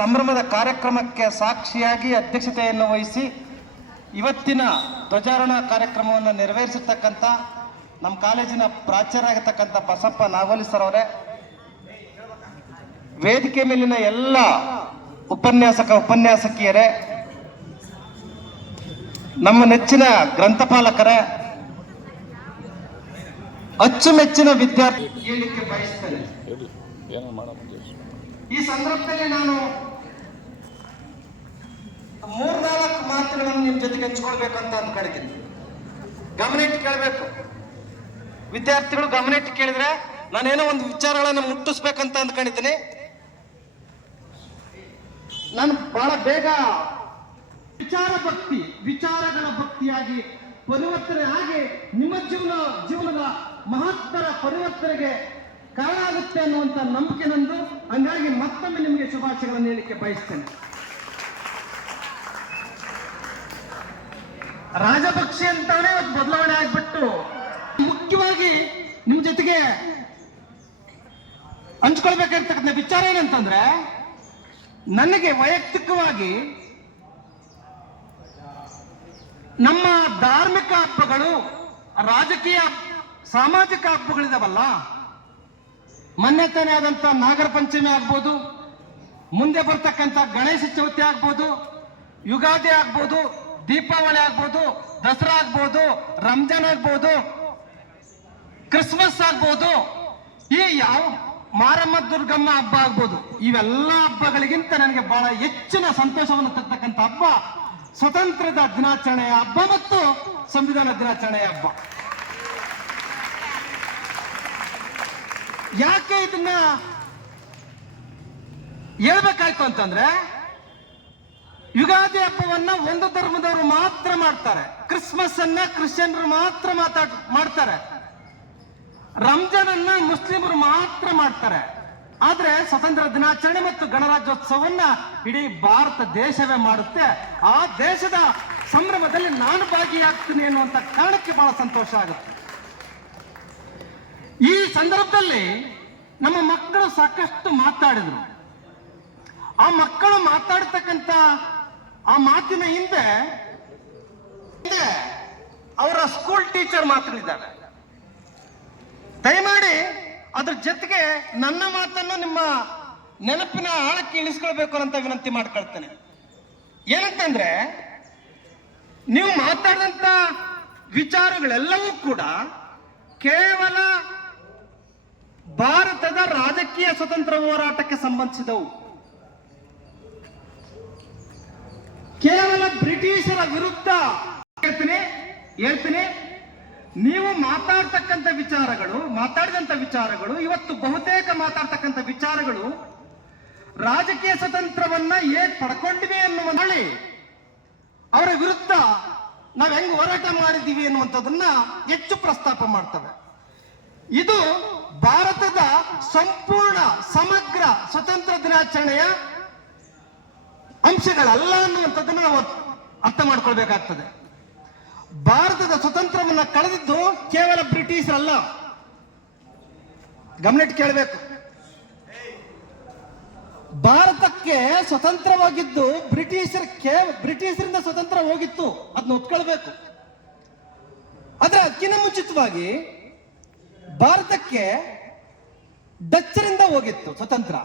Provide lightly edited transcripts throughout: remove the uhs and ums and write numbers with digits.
ಸಂಭ್ರಮದ ಕಾರ್ಯಕ್ರಮಕ್ಕೆ ಸಾಕ್ಷಿಯಾಗಿ ಅಧ್ಯಕ್ಷತೆಯನ್ನು ವಹಿಸಿ ಇವತ್ತಿನ ಧ್ವಜಾರೋಹಣ ಕಾರ್ಯಕ್ರಮವನ್ನು ನೆರವೇರಿಸಿರ್ತಕ್ಕಂಥ ನಮ್ಮ ಕಾಲೇಜಿನ ಪ್ರಾಚಾರ್ಯರಾಗಿರ್ತಕ್ಕಂಥ ಬಸಪ್ಪ ನಾಗೋಲಿ ಸರ್ ಅವರೇ, ವೇದಿಕೆ ಮೇಲಿನ ಎಲ್ಲ ಉಪನ್ಯಾಸಕಿಯರೇ, ನಮ್ಮ ನೆಚ್ಚಿನ ಗ್ರಂಥಪಾಲಕರೇ, ಅಚ್ಚುಮೆಚ್ಚಿನ ವಿದ್ಯಾರ್ಥಿ ಹೇಳಿಕೆ ಬಯಸ್ತೇನೆ. ಈ ಸಂದರ್ಭದಲ್ಲಿ ನಾನು 3-4 ಮಾತುಗಳನ್ನು ನಿಮ್ಮ ಜೊತೆಗೆ ಹಂಚ್ಕೊಳ್ಬೇಕಂತ ಅಂದ್ಕೊಂಡಿದ್ದೀನಿ. ಗಮನ ಇಟ್ಟು ಕೇಳಬೇಕು ವಿದ್ಯಾರ್ಥಿಗಳು. ಗಮನ ಇಟ್ಟು ಕೇಳಿದ್ರೆ ನಾನೇನೋ ಒಂದು ವಿಚಾರಗಳನ್ನು ಮುಟ್ಟಿಸ್ಬೇಕಂತ ಅಂದ್ಕೊಂಡಿದ್ದೀನಿ. ನಾನು ಬಹಳ ಬೇಗ ವಿಚಾರಗಳ ಭಕ್ತಿಯಾಗಿ ಪರಿವರ್ತನೆ ಆಗಿ ನಿಮ್ಮ ಜೀವನದ ಮಹತ್ತರ ಪರಿವರ್ತನೆಗೆ ಕಾರಣ ಆಗುತ್ತೆ ಅನ್ನುವಂತ ನಂಬಿಕೆ ನಂದು. ಹಂಗಾಗಿ ಮತ್ತೊಮ್ಮೆ ನಿಮಗೆ ಶುಭಾಶಯಗಳನ್ನು ಹೇಳಲಿಕ್ಕೆ ಬಯಸ್ತೇನೆ. ರಾಜಪಕ್ಷೆ ಅಂತಾನೆ ಇವತ್ತು ಬದಲಾವಣೆ ಆಗ್ಬಿಟ್ಟು ಮುಖ್ಯವಾಗಿ ನಿಮ್ ಜೊತೆಗೆ ಹಂಚ್ಕೊಳ್ಬೇಕಾಗಿರ್ತಕ್ಕಂಥ ವಿಚಾರ ಏನಂತಂದ್ರೆ, ನನಗೆ ವೈಯಕ್ತಿಕವಾಗಿ ನಮ್ಮ ಧಾರ್ಮಿಕ ಹಬ್ಬಗಳು, ರಾಜಕೀಯ ಸಾಮಾಜಿಕ ಹಬ್ಬಗಳಿದಾವಲ್ಲ, ಮೊನ್ನೆ ಆದಂತ ನಾಗರ ಪಂಚಮಿ ಆಗ್ಬೋದು, ಮುಂದೆ ಬರ್ತಕ್ಕಂಥ ಗಣೇಶ ಚೌತಿ ಆಗ್ಬೋದು, ಯುಗಾದಿ ಆಗ್ಬೋದು, ದೀಪಾವಳಿ ಆಗ್ಬೋದು, ದಸರಾ ಆಗ್ಬೋದು, ರಂಜಾನ್ ಆಗ್ಬೋದು, ಕ್ರಿಸ್ಮಸ್ ಆಗ್ಬೋದು, ಈ ಯಾವ ಮಾರಮ್ಮ ದುರ್ಗಮ್ಮ ಹಬ್ಬ ಆಗ್ಬೋದು, ಇವೆಲ್ಲ ಹಬ್ಬಗಳಿಗಿಂತ ನನಗೆ ಬಹಳ ಹೆಚ್ಚಿನ ಸಂತೋಷವನ್ನು ತರ್ತಕ್ಕಂಥ ಹಬ್ಬ ಸ್ವತಂತ್ರದ ದಿನಾಚರಣೆಯ ಹಬ್ಬ ಮತ್ತು ಸಂವಿಧಾನ ದಿನಾಚರಣೆಯ ಹಬ್ಬ. ಯಾಕೆ ಇದನ್ನ ಹೇಳ್ಬೇಕಾಯ್ತು ಅಂತಂದ್ರೆ, ಯುಗಾದಿ ಹಬ್ಬವನ್ನ ಒಂದು ಧರ್ಮದವರು ಮಾತ್ರ ಮಾಡ್ತಾರೆ, ಕ್ರಿಸ್ಮಸ್ ಅನ್ನ ಕ್ರಿಶ್ಚಿಯನ್ರು ಮಾತ್ರ ಮಾಡ್ತಾರೆ, ರಂಜಾನ್ ಅನ್ನ ಮುಸ್ಲಿಮರು ಮಾತ್ರ ಮಾಡ್ತಾರೆ. ಆದ್ರೆ ಸ್ವತಂತ್ರ ದಿನಾಚರಣೆ ಮತ್ತು ಗಣರಾಜ್ಯೋತ್ಸವವನ್ನ ಇಡೀ ಭಾರತ ದೇಶವೇ ಮಾಡುತ್ತೆ. ಆ ದೇಶದ ಸಂಭ್ರಮದಲ್ಲಿ ನಾನು ಭಾಗಿಯಾಗ್ತೀನಿ ಅನ್ನುವಂತ ಕಾರಣಕ್ಕೆ ಬಹಳ ಸಂತೋಷ ಆಗುತ್ತೆ. ಈ ಸಂದರ್ಭದಲ್ಲಿ ನಮ್ಮ ಮಕ್ಕಳು ಸಾಕಷ್ಟು ಮಾತಾಡಿದ್ರು. ಆ ಮಕ್ಕಳು ಮಾತಾಡ್ತಕ್ಕಂಥ ಆ ಮಾತಿನ ಹಿಂದೆ ಅವರ ಸ್ಕೂಲ್ ಟೀಚರ್ ಮಾತುಗಳಿದ್ದಾರೆ. ದಯಮಾಡಿ ಅದ್ರ ಜೊತೆಗೆ ನನ್ನ ಮಾತನ್ನು ನಿಮ್ಮ ನೆನಪಿನ ಆಳಕ್ಕೆ ಇಳಿಸ್ಕೊಳ್ಬೇಕು ಅಂತ ವಿನಂತಿ ಮಾಡ್ಕೊಳ್ತೇನೆ. ಏನಂತಂದ್ರೆ, ನೀವು ಮಾತಾಡಿದಂತ ವಿಚಾರಗಳೆಲ್ಲವೂ ಕೂಡ ಕೇವಲ ಭಾರತದ ರಾಜಕೀಯ ಸ್ವತಂತ್ರ ಹೋರಾಟಕ್ಕೆ ಸಂಬಂಧಿಸಿದವು. ಕೇವಲ ಬ್ರಿಟಿಷರ ವಿರುದ್ಧ ಹೇಳ್ತೀನಿ. ನೀವು ಮಾತಾಡ್ತಕ್ಕಂಥ ಮಾತಾಡಿದಂಥ ವಿಚಾರಗಳು ಇವತ್ತು ಬಹುತೇಕ ಮಾತಾಡ್ತಕ್ಕಂಥ ವಿಚಾರಗಳು ರಾಜಕೀಯ ಸ್ವತಂತ್ರವನ್ನ ಹೇಗೆ ಪಡ್ಕೊಂಡಿವೆ ಎನ್ನುವ ಹೇಳಿ ಅವರ ವಿರುದ್ಧ ನಾವು ಹೆಂಗ್ ಹೋರಾಟ ಮಾಡಿದ್ದೀವಿ ಎನ್ನುವಂಥದ್ದನ್ನ ಹೆಚ್ಚು ಪ್ರಸ್ತಾಪ ಮಾಡ್ತವೆ. ಇದು ಭಾರತದ ಸಂಪೂರ್ಣ ಸಮಗ್ರ ಸ್ವತಂತ್ರ ದಿನಾಚರಣೆಯ ಅಂಶಗಳಲ್ಲ ಅನ್ನುವಂಥದ್ದನ್ನು ನಾವು ಅರ್ಥ ಮಾಡ್ಕೊಳ್ಬೇಕಾಗ್ತದೆ. ಭಾರತದ ಸ್ವತಂತ್ರವನ್ನ ಕಳೆದಿದ್ದು ಕೇವಲ ಬ್ರಿಟಿಷರಲ್ಲ. ಗಮನಿಟ್ಟು ಕೇಳಬೇಕು. ಭಾರತಕ್ಕೆ ಸ್ವತಂತ್ರವಾಗಿದ್ದು ಬ್ರಿಟಿಷರಿಂದ ಸ್ವತಂತ್ರ ಹೋಗಿತ್ತು, ಅದನ್ನ ಒತ್ಕೊಳ್ಬೇಕು. ಆದ್ರೆ ಅದಕ್ಕಿಂತ ಮುಂಚಿತವಾಗಿ ಭಾರತಕ್ಕೆ ಡಚ್ಚರಿಂದ ಹೋಗಿತ್ತು ಸ್ವತಂತ್ರ.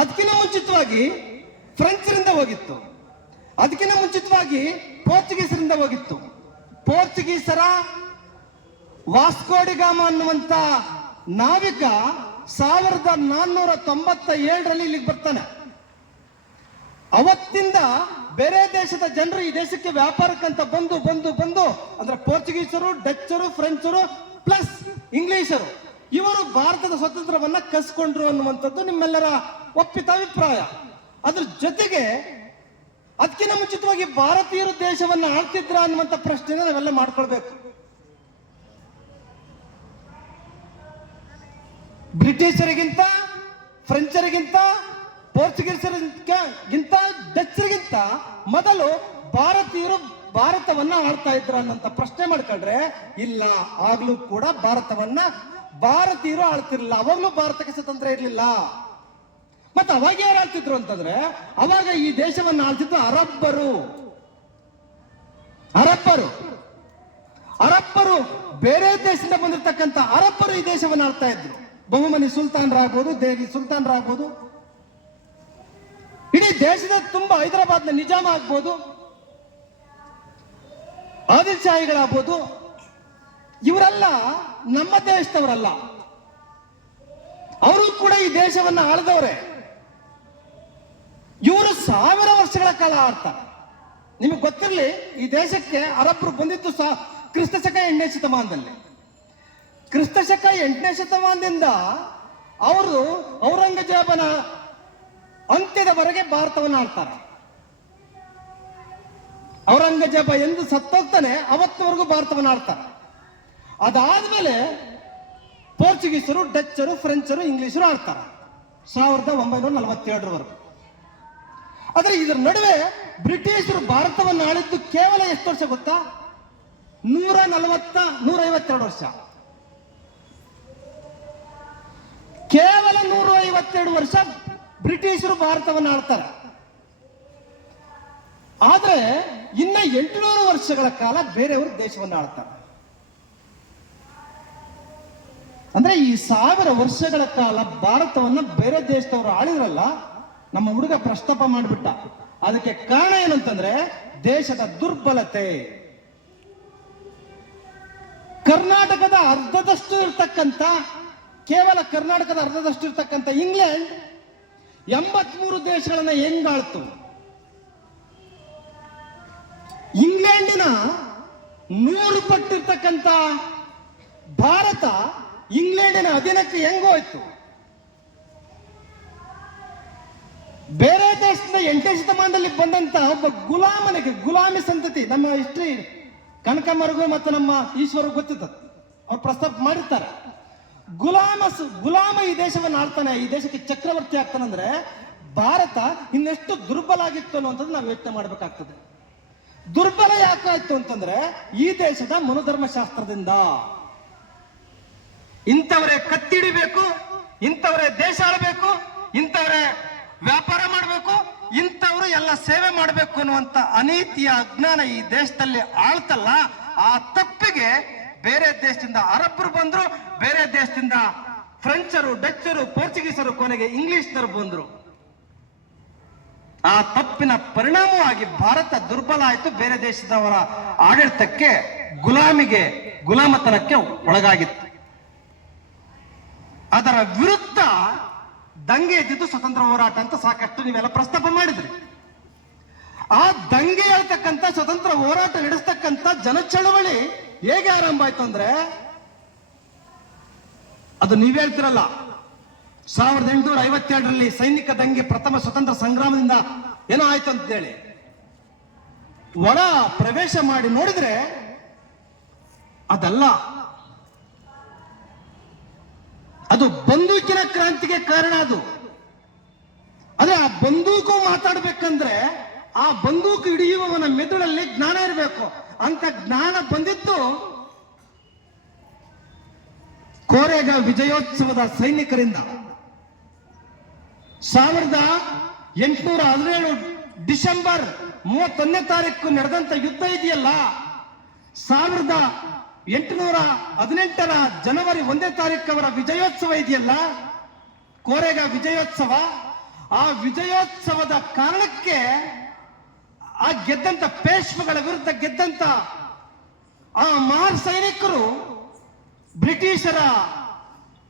ಅದಕ್ಕಿಂತ ಮುಂಚಿತವಾಗಿ ಫ್ರೆಂಚರಿಂದ ಹೋಗಿತ್ತು. ಅದಕ್ಕಿಂತ ಮುಂಚಿತವಾಗಿ ಪೋರ್ಚುಗೀಸರಿಂದ ಹೋಗಿತ್ತು. ಪೋರ್ಚುಗೀಸರ ವಾಸ್ಕೋಡಿಗಾಮ ಅನ್ನುವಂತ ನಾವಿಕ 1497ರಲ್ಲಿ ಇಲ್ಲಿಗೆ ಬರ್ತಾನೆ. ಅವತ್ತಿಂದ ಬೇರೆ ದೇಶದ ಜನರು ಈ ದೇಶಕ್ಕೆ ವ್ಯಾಪಾರಕ್ಕಂತ ಬಂದು ಅಂದ್ರೆ ಪೋರ್ಚುಗೀಸರು, ಡಚ್ಚರು, ಫ್ರೆಂಚರು ಪ್ಲಸ್ ಇಂಗ್ಲಿಷರು ಇವರು ಭಾರತದ ಸ್ವಾತಂತ್ರ್ಯವನ್ನ ಕಸ್ಕೊಂಡ್ರು ಅನ್ನುವಂಥದ್ದು ನಿಮ್ಮೆಲ್ಲರ ಒಪ್ಪಿತ ಅಭಿಪ್ರಾಯ. ಅದ್ರ ಜೊತೆಗೆ ಅದಕ್ಕಿಂತ ಮುಂಚಿತವಾಗಿ ಭಾರತೀಯರು ದೇಶವನ್ನ ಆಳ್ತಿದ್ರ ಅನ್ನುವಂಥ ಪ್ರಶ್ನೆನ ನಾವೆಲ್ಲ ಮಾಡ್ಕೊಳ್ಬೇಕು. ಬ್ರಿಟಿಷರಿಗಿಂತ, ಫ್ರೆಂಚರಿಗಿಂತ, ಪೋರ್ಚುಗೀಸರಿಗಿಂತ, ಡಚ್ಚರಿಗಿಂತ ಮೊದಲು ಭಾರತೀಯರು ಭಾರತವನ್ನ ಆಳ್ತಾ ಇದ್ರ ಅನ್ನೋಂಥ ಪ್ರಶ್ನೆ ಮಾಡ್ಕೊಂಡ್ರೆ ಇಲ್ಲ, ಆಗ್ಲೂ ಕೂಡ ಭಾರತವನ್ನ ಭಾರತೀಯರು ಆಳ್ತಿರ್ಲಿಲ್ಲ. ಅವಾಗ್ಲೂ ಭಾರತಕ್ಕೆ ಸ್ವತಂತ್ರ ಇರಲಿಲ್ಲ. ಮತ್ತೆ ಅವಾಗ ಯಾರು ಆಳ್ತಿದ್ರು ಅಂತಂದ್ರೆ, ಅವಾಗ ಈ ದೇಶವನ್ನು ಆಳ್ತಿದ್ರು ಅರಬ್ಬರು. ಅರಬ್ಬರು ಬೇರೆ ದೇಶದಿಂದ ಬಂದಿರತಕ್ಕಂಥ ಅರಬ್ಬರು ಈ ದೇಶವನ್ನು ಆಳ್ತಾ ಇದ್ರು. ಬಹುಮನಿ ಸುಲ್ತಾನರಾಗ್ಬೋದು, ದೆಹಲಿ ಸುಲ್ತಾನರಾಗ್ಬೋದು, ಇಡೀ ದೇಶದ ತುಂಬಾ ಹೈದರಾಬಾದ್ನ ನಿಜಾಮ ಆಗ್ಬೋದು, ಆದಿಲ್ ಶಾಹಿಗಳಾಗ್ಬೋದು, ಇವರೆಲ್ಲ ನಮ್ಮ ದೇಶದವರಲ್ಲ. ಅವರು ಕೂಡ ಈ ದೇಶವನ್ನು ಆಳಿದವರೇ. ಇವರು 1000 ವರ್ಷಗಳ ಕಾಲ ಆಳ್ತಾರೆ. ನಿಮಗೆ ಗೊತ್ತಿರಲಿ, ಈ ದೇಶಕ್ಕೆ ಅರಬ್ಬರು ಬಂದಿದ್ದು ಕ್ರಿಸ್ತಶಕ 8ನೇ ಶತಮಾನದಲ್ಲಿ. ಕ್ರಿಸ್ತಶಕ 8ನೇ ಶತಮಾನದಿಂದ ಅವರು ಔರಂಗಜೇಬನ ಅಂತ್ಯದವರೆಗೆ ಭಾರತವನ್ನು ಆಳ್ತಾರೆ. ಔರಂಗಜೇಬ ಎಂದು ಸತ್ತೋಗ್ತಾನೆ ಅವತ್ತವರೆಗೂ ಭಾರತವನ್ನು ಆಳ್ತಾರೆ. ಅದಾದ್ಮೇಲೆ ಪೋರ್ಚುಗೀಸರು, ಡಚ್ಚರು, ಫ್ರೆಂಚರು, ಇಂಗ್ಲಿಷರು ಆಳ್ತಾರೆ 1947ರವರೆಗೂ. ಆದ್ರೆ ಇದರ ನಡುವೆ ಬ್ರಿಟಿಷರು ಭಾರತವನ್ನು ಆಳಿದ್ದು ಕೇವಲ ಎಷ್ಟು ವರ್ಷ ಗೊತ್ತಾ? 152 ವರ್ಷ. ಕೇವಲ 152 ವರ್ಷ ಬ್ರಿಟಿಷರು ಭಾರತವನ್ನು ಆಳ್ತಾರೆ. ಆದ್ರೆ ಇನ್ನ 800 ವರ್ಷಗಳ ಕಾಲ ಬೇರೆಯವರು ದೇಶವನ್ನು ಆಳ್ತಾರೆ. ಅಂದ್ರೆ ಈ 1000 ವರ್ಷಗಳ ಕಾಲ ಭಾರತವನ್ನ ಬೇರೆ ದೇಶದವರು ಆಳಿದ್ರಲ್ಲ, ನಮ್ಮ ಹುಡುಗ ಪ್ರಸ್ತಾಪ ಮಾಡಿಬಿಟ್ಟ. ಅದಕ್ಕೆ ಕಾರಣ ಏನಂತಂದ್ರೆ ದೇಶದ ದುರ್ಬಲತೆ. ಕರ್ನಾಟಕದ ಅರ್ಧದಷ್ಟು ಇರ್ತಕ್ಕಂಥ, ಕೇವಲ ಕರ್ನಾಟಕದ ಅರ್ಧದಷ್ಟು ಇರ್ತಕ್ಕಂಥ ಇಂಗ್ಲೆಂಡ್ 83 ದೇಶಗಳನ್ನ ಹೆಂಗಾಳ್ತು? ಇಂಗ್ಲೆಂಡಿನ 100 ಪಟ್ಟಿರ್ತಕ್ಕಂಥ ಭಾರತ ಇಂಗ್ಲೆಂಡಿನ ಅಧೀನಕ್ಕೆ ಹೆಂಗೋಯ್ತು? ಬೇರೆ ದೇಶದಿಂದ 8ನೇ ಶತಮಾನದಲ್ಲಿ ಬಂದಂತ ಒಬ್ಬ ಗುಲಾಮನಿಗೆ, ಗುಲಾಮಿ ಸಂತತಿ, ನಮ್ಮ ಹಿಸ್ಟ್ರಿ ಕನಕಮರಗು ಮತ್ತು ನಮ್ಮ ಈಶ್ವರ ಗೊತ್ತಿದ್ದ, ಅವ್ರು ಪ್ರಸ್ತಾಪ ಮಾಡಿರ್ತಾರೆ. ಗುಲಾಮ ಈ ದೇಶವನ್ನು ಆಳ್ತಾನೆ, ಈ ದೇಶಕ್ಕೆ ಚಕ್ರವರ್ತಿ ಆಗ್ತಾನಂದ್ರೆ ಭಾರತ ಇನ್ನೆಷ್ಟು ದುರ್ಬಲ ಆಗಿತ್ತು ಅನ್ನುವಂಥದ್ದು ನಾವು ಯೋಚನೆ ಮಾಡಬೇಕಾಗ್ತದೆ. ದುರ್ಬಲ ಯಾಕಾಯ್ತು ಅಂತಂದ್ರೆ ಈ ದೇಶದ ಮನೋಧರ್ಮಶಾಸ್ತ್ರದಿಂದ. ಇಂಥವರೇ ಕತ್ತಿಡಿಬೇಕು, ಇಂಥವರೇ ದೇಶ ಆಳಬೇಕು, ಇಂಥವರೇ ವ್ಯಾಪಾರ ಮಾಡಬೇಕು, ಇಂಥವರು ಎಲ್ಲ ಸೇವೆ ಮಾಡಬೇಕು ಅನ್ನುವಂತ ಅನೀತಿಯ ಅಜ್ಞಾನ ಈ ದೇಶದಲ್ಲಿ ಆಳ್ತಲ್ಲ. ಆ ತಪ್ಪಿಗೆ ಬೇರೆ ದೇಶದಿಂದ ಅರಬ್ಬರು ಬಂದ್ರು, ಬೇರೆ ದೇಶದಿಂದ ಫ್ರೆಂಚರು, ಡಚ್ಚರು, ಪೋರ್ಚುಗೀಸರು, ಕೊನೆಗೆ ಇಂಗ್ಲಿಷ್ನರು ಬಂದ್ರು. ಆ ತಪ್ಪಿನ ಪರಿಣಾಮವಾಗಿ ಭಾರತ ದುರ್ಬಲ ಆಯಿತು, ಬೇರೆ ದೇಶದವರ ಆಡಳಿತಕ್ಕೆ, ಗುಲಾಮತನಕ್ಕೆ ಒಳಗಾಗಿತ್ತು. ಅದರ ವಿರುದ್ಧ ದಂಗೆ ಎದ್ದಿದ್ದು ಸ್ವತಂತ್ರ ಹೋರಾಟ ಅಂತ ಸಾಕಷ್ಟು ನೀವೆಲ್ಲ ಪ್ರಸ್ತಾಪ ಮಾಡಿದ್ರಿ. ಆ ದಂಗೆ ಹೇಳ್ತಕ್ಕಂಥ ಸ್ವತಂತ್ರ ಹೋರಾಟ ನಡೆಸ್ತಕ್ಕಂಥ ಜನಚಳವಳಿ ಹೇಗೆ ಆರಂಭ ಆಯ್ತು ಅಂದ್ರೆ, ಅದು ನೀವ್ ಹೇಳ್ತಿರಲ್ಲ, 1857ರಲ್ಲಿ ಸೈನಿಕ ದಂಗೆ ಪ್ರಥಮ ಸ್ವತಂತ್ರ ಸಂಗ್ರಾಮದಿಂದ ಏನೋ ಆಯ್ತು ಅಂತ ಹೇಳಿ ಒಳ ಪ್ರವೇಶ ಮಾಡಿ ನೋಡಿದ್ರೆ ಅದಲ್ಲ, ಅದು ಬಂದೂಕಿನ ಕ್ರಾಂತಿಗೆ ಕಾರಣ. ಅದೇ ಆ ಬಂದೂಕು ಮಾತಾಡ್ಬೇಕಂದ್ರೆ ಆ ಬಂದೂಕು ಹಿಡಿಯುವವನ ಮೆದುಳಲ್ಲಿ ಜ್ಞಾನ ಇರಬೇಕು. ಅಂತ ಜ್ಞಾನ ಬಂದಿತ್ತು ಕೋರೆಗಾಂವ್ ವಿಜಯೋತ್ಸವದ ಸೈನಿಕರಿಂದ. 1817 ಡಿಸೆಂಬರ್ 31ನೇ ತಾರೀಕು ನಡೆದಂತ ಯುದ್ಧ ಇದೆಯಲ್ಲ, 1818ರ ಜನವರಿ 1ನೇ ತಾರೀಕು ಅವರ ವಿಜಯೋತ್ಸವ ಇದೆಯಲ್ಲ, ಕೋರೆಗಾಂವ್ ವಿಜಯೋತ್ಸವ. ಆ ವಿಜಯೋತ್ಸವದ ಕಾರಣಕ್ಕೆ ಆ ಗೆದ್ದಂತ ಪೇಶ್ವೆಗಳ ವಿರುದ್ಧ ಗೆದ್ದಂತ ಆ ಮಹಾನ್ ಸೈನಿಕರು ಬ್ರಿಟಿಷರ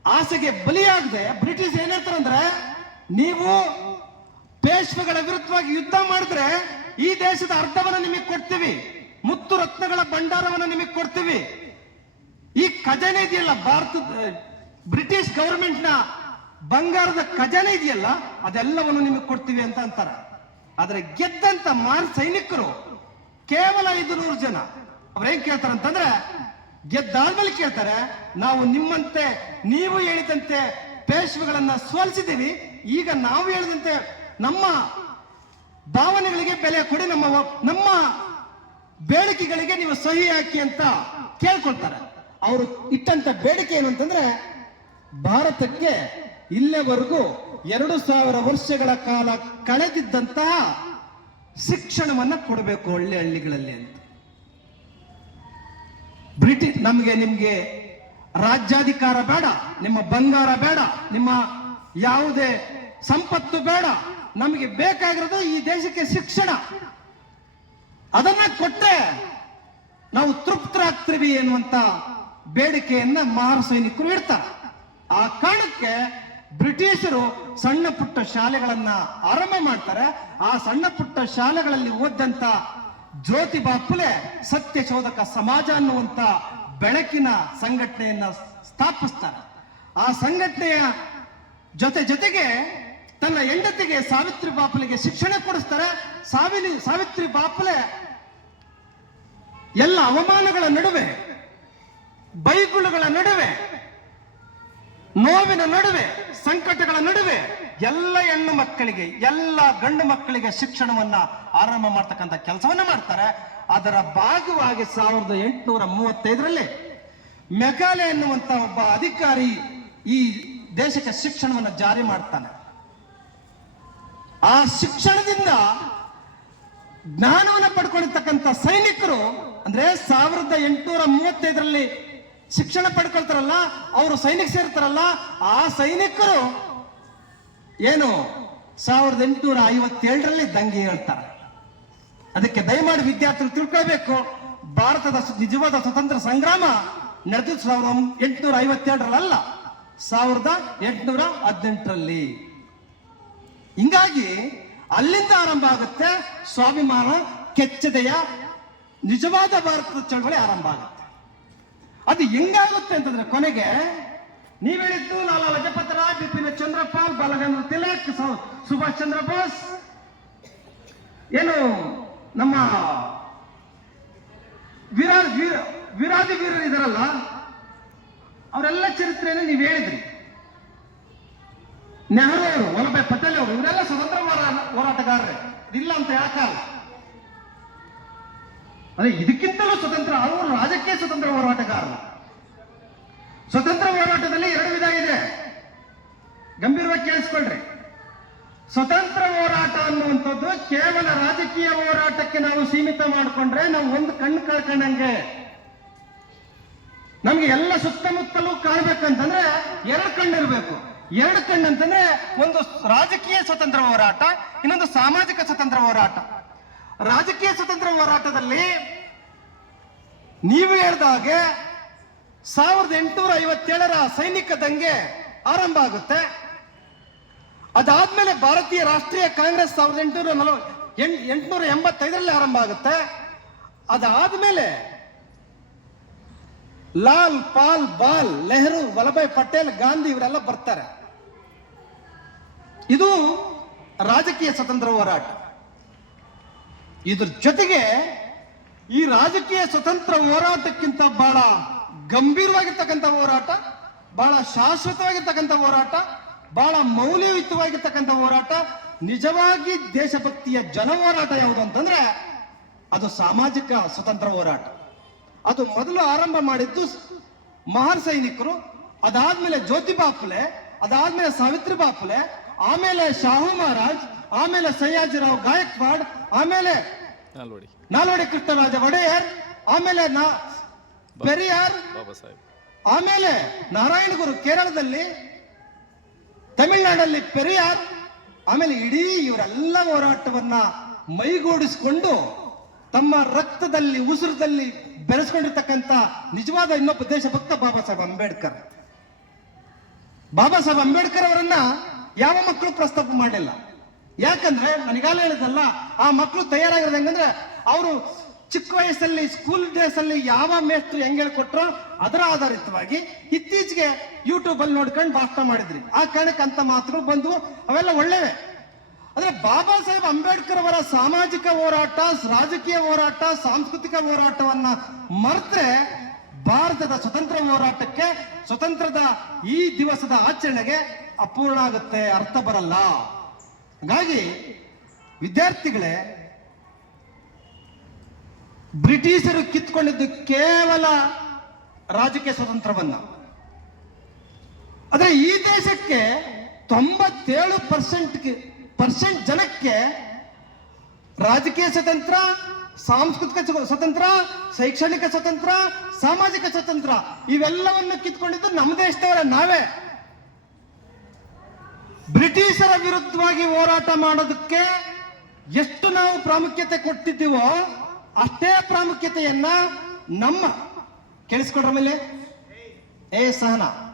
ಆಸೆಗೆ ಬಲಿಯಾಗದೆ, ಬ್ರಿಟಿಷ್ ಏನ್ ಹೇಳ್ತಾರಂದ್ರೆ, ನೀವು ಪೇಶ್ವೆಗಳ ವಿರುದ್ಧವಾಗಿ ಯುದ್ಧ ಮಾಡಿದ್ರೆ ಈ ದೇಶದ ಅರ್ಧವನ್ನು ನಿಮಗೆ ಕೊಡ್ತೀವಿ, ಮುತ್ತು ರತ್ನಗಳ ಭಂಡಾರವನ್ನು ನಿಮಗೆ ಕೊಡ್ತೀವಿ, ಈ ಖಜಾನೆ ಇದೆಯಲ್ಲ ಭಾರತದ ಬ್ರಿಟಿಷ್ ಗವರ್ಮೆಂಟ್ ನ ಬಂಗಾರದ ಖಜಾನೆ ಇದೆಯಲ್ಲ ಅದೆಲ್ಲವನ್ನು ನಿಮಗೆ ಕೊಡ್ತೀವಿ ಅಂತ ಅಂತಾರೆ. ಆದ್ರೆ ಗೆದ್ದಂತ ಮಾರ್ ಸೈನಿಕರು ಕೇವಲ 500 ಜನ. ಅವ್ರೇನ್ ಕೇಳ್ತಾರೆ ಅಂತಂದ್ರೆ, ಗೆದ್ದಾದ್ಮೇಲೆ ಕೇಳ್ತಾರೆ, ನಾವು ನಿಮ್ಮಂತೆ ನೀವು ಹೇಳಿದಂತೆ ಪೇಶ್ವೆಗಳನ್ನ ಸೋಲಿಸಿದ್ದೀವಿ, ಈಗ ನಾವು ಹೇಳಿದಂತೆ ನಮ್ಮ ಭಾವನೆಗಳಿಗೆ ಬೆಲೆ ಕೊಡಿ, ನಮ್ಮ ಬೇಡಿಕೆಗಳಿಗೆ ನೀವು ಸಹಿ ಹಾಕಿ ಅಂತ ಕೇಳ್ಕೊಳ್ತಾರೆ. ಅವರು ಇಟ್ಟಂತ ಬೇಡಿಕೆ ಏನು ಅಂತಂದ್ರೆ, ಭಾರತಕ್ಕೆ ಇಲ್ಲಿವರೆಗೂ 2000 ವರ್ಷಗಳ ಕಾಲ ಕಳೆದಿದ್ದಂತಹ ಶಿಕ್ಷಣವನ್ನ ಕೊಡಬೇಕು ಹಳ್ಳಿ ಹಳ್ಳಿಗಳಲ್ಲಿ ಅಂತ. ನಮಗೆ ನಿಮ್ಗೆ ರಾಜ್ಯಾಧಿಕಾರ ಬೇಡ, ನಿಮ್ಮ ಬಂಗಾರ ಬೇಡ, ನಿಮ್ಮ ಯಾವುದೇ ಸಂಪತ್ತು ಬೇಡ, ನಮಗೆ ಬೇಕಾಗಿರೋದು ಈ ದೇಶಕ್ಕೆ ಶಿಕ್ಷಣ. ಅದನ್ನ ಕೊಟ್ಟರೆ ನಾವು ತೃಪ್ತರಾಗ್ತೀವಿ ಎನ್ನುವಂತ ಬೇಡಿಕೆಯನ್ನ ಮಹಾರ್ ಸೈನಿಕರು ಇಡ್ತಾರೆ. ಆ ಕಾರಣಕ್ಕೆ ಬ್ರಿಟಿಷರು ಸಣ್ಣ ಪುಟ್ಟ ಶಾಲೆಗಳನ್ನ ಆರಂಭ ಮಾಡ್ತಾರೆ. ಆ ಸಣ್ಣ ಪುಟ್ಟ ಶಾಲೆಗಳಲ್ಲಿ ಓದಂತ ಜ್ಯೋತಿಬಾ ಫುಲೆ ಸತ್ಯಶೋಧಕ ಸಮಾಜ ಅನ್ನುವಂತ ಬೆಳಕಿನ ಸಂಘಟನೆಯನ್ನ ಸ್ಥಾಪಿಸ್ತಾರೆ. ಆ ಸಂಘಟನೆಯ ಜೊತೆಗೆ ತನ್ನ ಹೆಂಡತಿಗೆ ಸಾವಿತ್ರಿ ಬಾಪುಲೆಗೆ ಶಿಕ್ಷಣ ಕೊಡಿಸ್ತಾರೆ. ಸಾವಿತ್ರಿ ಬಾಪುಲೆ ಎಲ್ಲ ಅವಮಾನಗಳ ನಡುವೆ, ಬೈಗುಳುಗಳ ನಡುವೆ, ನೋವಿನ ನಡುವೆ, ಸಂಕಟಗಳ ನಡುವೆ ಎಲ್ಲ ಹೆಣ್ಣು ಮಕ್ಕಳಿಗೆ, ಎಲ್ಲ ಗಂಡು ಮಕ್ಕಳಿಗೆ ಶಿಕ್ಷಣವನ್ನ ಆರಂಭ ಮಾಡ್ತಕ್ಕಂಥ ಕೆಲಸವನ್ನ ಮಾಡ್ತಾರೆ. ಅದರ ಭಾಗವಾಗಿ 1835ರಲ್ಲಿ ಮೆಕಾಲೆ ಎನ್ನುವಂತ ಒಬ್ಬ ಅಧಿಕಾರಿ ಈ ದೇಶಕ್ಕೆ ಶಿಕ್ಷಣವನ್ನು ಜಾರಿ ಮಾಡ್ತಾನೆ. ಆ ಶಿಕ್ಷಣದಿಂದ ಜ್ಞಾನವನ್ನು ಪಡ್ಕೊಂಡಿರ್ತಕ್ಕಂಥ ಸೈನಿಕರು, ಅಂದ್ರೆ 1835ರಲ್ಲಿ ಶಿಕ್ಷಣ ಪಡ್ಕೊಳ್ತಾರಲ್ಲ, ಅವರು ಸೈನಿಕ ಸೇರ್ತಾರಲ್ಲ, ಆ ಸೈನಿಕರು ಏನು 1857ರಲ್ಲಿ ದಂಗೆ ಹೇಳ್ತಾರೆ. ಅದಕ್ಕೆ ದಯಮಾಡಿ ವಿದ್ಯಾರ್ಥಿಗಳು ತಿಳ್ಕೊಳ್ಬೇಕು, ಭಾರತದ ನಿಜವಾದ ಸ್ವತಂತ್ರ ಸಂಗ್ರಾಮ ನಡೆದಿದ್ದು 1852ರಲ್ಲ, 1818ರಲ್ಲಿ. ಹಿಂಗಾಗಿ ಅಲ್ಲಿಂದ ಆರಂಭ ಆಗುತ್ತೆ ಸ್ವಾಭಿಮಾನ ಕೆಚ್ಚದೆಯ ನಿಜವಾದ ಭಾರತದ ಚಳವಳಿ ಆರಂಭ ಆಗುತ್ತೆ. ಅದು ಹೆಂಗಾಗುತ್ತೆ ಅಂತಂದ್ರೆ ಕೊನೆಗೆ ನೀವ್ ಹೇಳಿದ್ದು ಲಾಲಾ ಲಜಪತ್ ರಾಯ್, ಬಿಪಿನ್ ಚಂದ್ರಪಾಲ್, ಬಾಲಗಂಗಾಧರ ತಿಲಕ್, ಸುಭಾಷ್ ಚಂದ್ರ ಬೋಸ್, ಏನು ನಮ್ಮ ವೀರಾದಿ ವೀರರು ಇದಾರಲ್ಲ, ಅವರೆಲ್ಲ ಚರಿತ್ರೆಯನ್ನು ನೀವು ಹೇಳಿದ್ರಿ. ನೆಹರು ಅವರು, ವಲ್ಲಭಾಯ್ ಪಟೇಲ್ ಅವರು, ಇವರೆಲ್ಲ ಸ್ವತಂತ್ರ ಹೋರಾಟಗಾರರೇ, ಇಲ್ಲ ಅಂತ ಯಾಕಲ್ಲ. ಅದೇ ಇದಕ್ಕಿಂತಲೂ ಸ್ವತಂತ್ರ, ಅವರು ರಾಜಕೀಯ ಸ್ವತಂತ್ರ ಹೋರಾಟಗಾರರು. ಸ್ವತಂತ್ರ ಹೋರಾಟದಲ್ಲಿ 2 ವಿಧ ಇದೆ, ಗಂಭೀರವಾಗಿ ಕೇಳಿಸ್ಕೊಳ್ರಿ. ಸ್ವತಂತ್ರ ಹೋರಾಟ ಅನ್ನುವಂಥದ್ದು ಕೇವಲ ರಾಜಕೀಯ ಹೋರಾಟಕ್ಕೆ ನಾವು ಸೀಮಿತ ಮಾಡಿಕೊಂಡ್ರೆ ನಾವು ಒಂದು ಕಣ್ಣು ಕಳ್ಕೊಂಡಂಗೆ. ನಮ್ಗೆ ಎಲ್ಲ ಸುತ್ತಮುತ್ತಲೂ ಕಾಣ್ಬೇಕಂತಂದ್ರೆ 2 ಕಣ್ಣಿರ್ಬೇಕು. 2 ಕಣ್ಣು ಅಂತಂದ್ರೆ ಒಂದು ರಾಜಕೀಯ ಸ್ವತಂತ್ರ ಹೋರಾಟ, ಇನ್ನೊಂದು ಸಾಮಾಜಿಕ ಸ್ವತಂತ್ರ ಹೋರಾಟ. ರಾಜಕೀಯ ಸ್ವತಂತ್ರ ಹೋರಾಟದಲ್ಲಿ ನೀವು ಹೇಳಿದ ಹಾಗೆ 1857ರ ಸೈನಿಕ ದಂಗೆ ಆರಂಭ ಆಗುತ್ತೆ. ಅದಾದ್ಮೇಲೆ ಭಾರತೀಯ ರಾಷ್ಟ್ರೀಯ ಕಾಂಗ್ರೆಸ್ 1885ರಲ್ಲಿ ಆರಂಭ ಆಗುತ್ತೆ. ಅದಾದ್ಮೇಲೆ ಲಾಲ್, ಪಾಲ್, ಬಾಲ್, ನೆಹರು, ವಲ್ಲಭಾಯ್ ಪಟೇಲ್, ಗಾಂಧಿ ಇವರೆಲ್ಲ ಬರ್ತಾರೆ. ಇದು ರಾಜಕೀಯ ಸ್ವತಂತ್ರ ಹೋರಾಟ. ಇದ್ರ ಜೊತೆಗೆ ಈ ರಾಜಕೀಯ ಸ್ವತಂತ್ರ ಹೋರಾಟಕ್ಕಿಂತ ಬಹಳ ಗಂಭೀರವಾಗಿರ್ತಕ್ಕಂಥ ಹೋರಾಟ, ಬಹಳ ಶಾಶ್ವತವಾಗಿರ್ತಕ್ಕಂಥ ಹೋರಾಟ, ಬಹಳ ಮೌಲ್ಯಯುತವಾಗಿರ್ತಕ್ಕಂಥ ಹೋರಾಟ, ನಿಜವಾಗಿ ದೇಶಭಕ್ತಿಯ ಜನ ಹೋರಾಟ ಯಾವುದು ಅಂತಂದ್ರೆ ಅದು ಸಾಮಾಜಿಕ ಸ್ವತಂತ್ರ ಹೋರಾಟ. ಅದು ಮೊದಲು ಆರಂಭ ಮಾಡಿದ್ದು ಮಹಾರ್ ಸೈನಿಕರು, ಅದಾದ್ಮೇಲೆ ಜ್ಯೋತಿಬಾ ಫುಲೆ, ಅದಾದ್ಮೇಲೆ ಸಾವಿತ್ರಿ ಬಾಪುಲೆ, ಆಮೇಲೆ ಶಾಹು ಮಹಾರಾಜ್, ಆಮೇಲೆ ಸಯ್ಯಾಜಿರಾವ್ ಗಾಯಕ್ವಾಡ್, ಆಮೇಲೆ ನಾಲ್ವಡಿ ಕೃಷ್ಣರಾಜ ಒಡೆಯರ್, ಆಮೇಲೆ ಪೆರಿಯಾರ್, ಆಮೇಲೆ ನಾರಾಯಣ ಗುರು ಕೇರಳದಲ್ಲಿ, ತಮಿಳುನಾಡಲ್ಲಿ ಪೆರಿಯಾರ್, ಆಮೇಲೆ ಇಡೀ ಇವರೆಲ್ಲ ಹೋರಾಟವನ್ನ ಮೈಗೂಡಿಸಿಕೊಂಡು ತಮ್ಮ ರಕ್ತದಲ್ಲಿ ಉಸಿರದಲ್ಲಿ ಬೆರೆಸ್ಕೊಂಡಿರ್ತಕ್ಕಂಥ ನಿಜವಾದ ಇನ್ನೊಬ್ಬ ದೇಶಭಕ್ತ ಬಾಬಾ ಸಾಹೇಬ್ ಅಂಬೇಡ್ಕರ್. ಬಾಬಾ ಸಾಹೇಬ್ ಅಂಬೇಡ್ಕರ್ ಅವರನ್ನ ಯಾವ ಮಕ್ಕಳು ಪ್ರಸ್ತಾಪ ಮಾಡಲಿಲ್ಲ. ಯಾಕಂದ್ರೆ ನನಗಾಲ ಹೇಳಿದಲ್ಲ, ಆ ಮಕ್ಕಳು ತಯಾರಾಗಿರೋದು ಹೆಂಗಂದ್ರೆ ಅವರು ಚಿಕ್ಕ ವಯಸ್ಸಲ್ಲಿ ಸ್ಕೂಲ್ ಡೇಸ್ ಅಲ್ಲಿ ಯಾವ ಮೇಸ್ಟ್ರು ಹೆಂಗ್ ಹೇಳ್ಕೊಟ್ರೋ ಅದರ ಆಧಾರಿತವಾಗಿ ಇತ್ತೀಚೆಗೆ ಯೂಟ್ಯೂಬ್ ಅಲ್ಲಿ ನೋಡ್ಕೊಂಡು ಭಾಷಣ ಮಾಡಿದ್ರಿ. ಆ ಕಾರಣಕ್ಕೆ ಅಂತ ಮಾತುಗಳು ಬಂದು ಅವೆಲ್ಲ ಒಳ್ಳೆವೆ. ಅಂದ್ರೆ ಬಾಬಾ ಸಾಹೇಬ್ ಅಂಬೇಡ್ಕರ್ ಅವರ ಸಾಮಾಜಿಕ ಹೋರಾಟ, ರಾಜಕೀಯ ಹೋರಾಟ, ಸಾಂಸ್ಕೃತಿಕ ಹೋರಾಟವನ್ನ ಮರೆತರೆ ಭಾರತದ ಸ್ವತಂತ್ರ ಹೋರಾಟಕ್ಕೆ, ಸ್ವತಂತ್ರದ ಈ ದಿವಸದ ಆಚರಣೆಗೆ ಅಪೂರ್ಣ ಆಗುತ್ತೆ, ಅರ್ಥ ಬರಲ್ಲ. ಹಾಗಾಗಿ ವಿದ್ಯಾರ್ಥಿಗಳೇ, ಬ್ರಿಟಿಷರು ಕಿತ್ಕೊಂಡಿದ್ದು ಕೇವಲ ರಾಜಕೀಯ ಸ್ವತಂತ್ರವನ್ನ. ಆದ್ರೆ ಈ ದೇಶಕ್ಕೆ 97% ಜನಕ್ಕೆ ರಾಜಕೀಯ ಸ್ವತಂತ್ರ, ಸಾಂಸ್ಕೃತಿಕ ಸ್ವತಂತ್ರ, ಶೈಕ್ಷಣಿಕ ಸ್ವತಂತ್ರ, ಸಾಮಾಜಿಕ ಸ್ವತಂತ್ರ ಇವೆಲ್ಲವನ್ನು ಕಿತ್ಕೊಂಡಿದ್ದು ನಮ್ಮ ದೇಶದವರ ನಾವೇ. ಬ್ರಿಟಿಷರ ವಿರುದ್ಧವಾಗಿ ಹೋರಾಟ ಮಾಡೋದಕ್ಕೆ ಎಷ್ಟು ನಾವು ಪ್ರಾಮುಖ್ಯತೆ ಕೊಟ್ಟಿದ್ದೀವೋ ಅಷ್ಟೇ ಪ್ರಾಮುಖ್ಯತೆಯನ್ನ ನಮ್ಮ ಕೇಳಿಸ್ಕೊಡ್ರ ಮೇಲೆ ಸಹನಾ